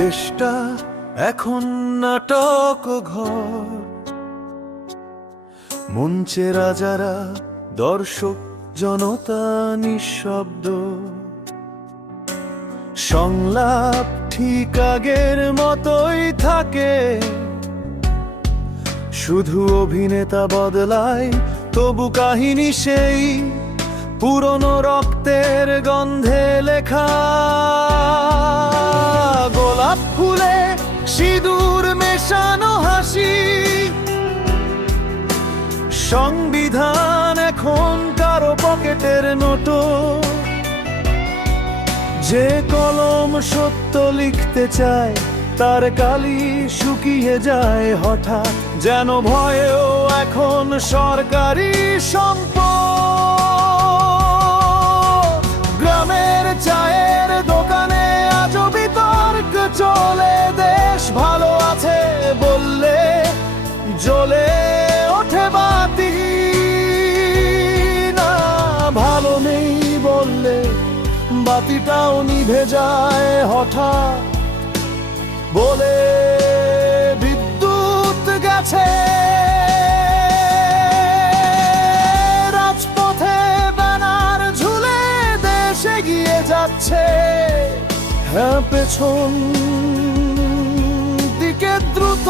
দেশটা এখন নাটক ঘর, মঞ্চে রাজারা, দর্শক জনতা নিঃশব্দ। সংলাপ ঠিক আগের মতোই থাকে, শুধু অভিনেতা বদলায়, তবু কাহিনী সেই পুরনো রক্তের গন্ধে লেখা। গোলাপ ফুলে সিঁদুর মেশানো হাসি, সংবিধান এখন কারো পকেটের নোটো। যে কলম সত্য লিখতে চায়, তার কালি শুকিয়ে যায় হঠাৎ, যেন ভয়েও এখন সরকারি সম্পদ। গ্রামের চায়ের দোকানে আজও বিতর্ক চলে, দেশ ভালো আছে বললে জ্বলে ওঠে বাতি, না ভালো নেই বললে বাতিটাও নিভে যায় হঠাৎ। বলে বিদ্যুৎ গেছে, রাজপথে ব্যানার ঝুলে দেশ এগিয়ে যাচ্ছে। হ্যাঁ, পেছন দিকে দ্রুত,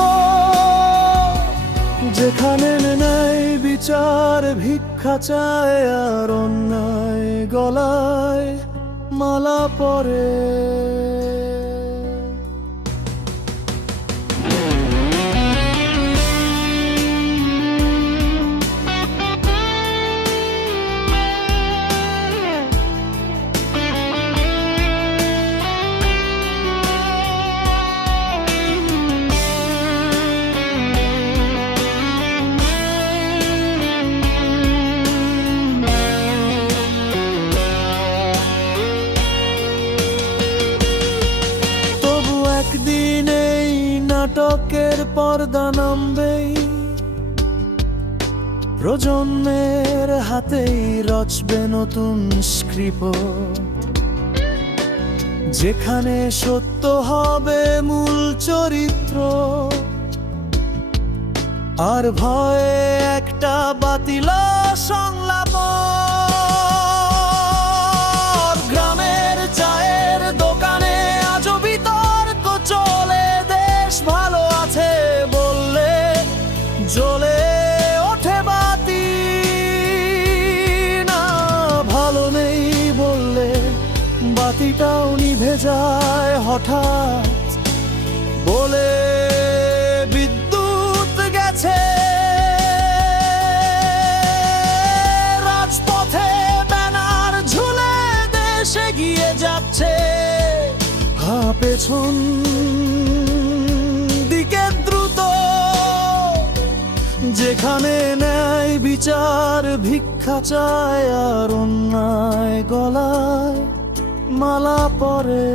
যেখানে নেই বিচার ভিক্ষা চায়, আর অন্যায় গলায় মালা পরে। একদিন এই নাটকের পর্দা নামবেই, প্রজন্মের হাতেই রচবে নতুন স্ক্রিপ্ট, যেখানে সত্য হবে মূল চরিত্র, আর ভয়ে একটা বাতিল সংলাপ। গ্রামের চায়ের দোকানে আজও বিতর্ক চলে, দেশ ভালো আছে বললে জ্বলে ওঠে বাতি, না ভালো নেই বললে বাতিটাও নিভে যায় হঠাৎ। বলে বিদ্যুৎ গেছে, রাজপথে ব্যানার ঝুলে দেশ এগিয়ে যাচ্ছে। হ্যাঁ, পেছন দিকে দ্রুত, যেখানে ন্যায় বিচার ভিক্ষা চায়, আর অন্যায় গলায় মালা পরে।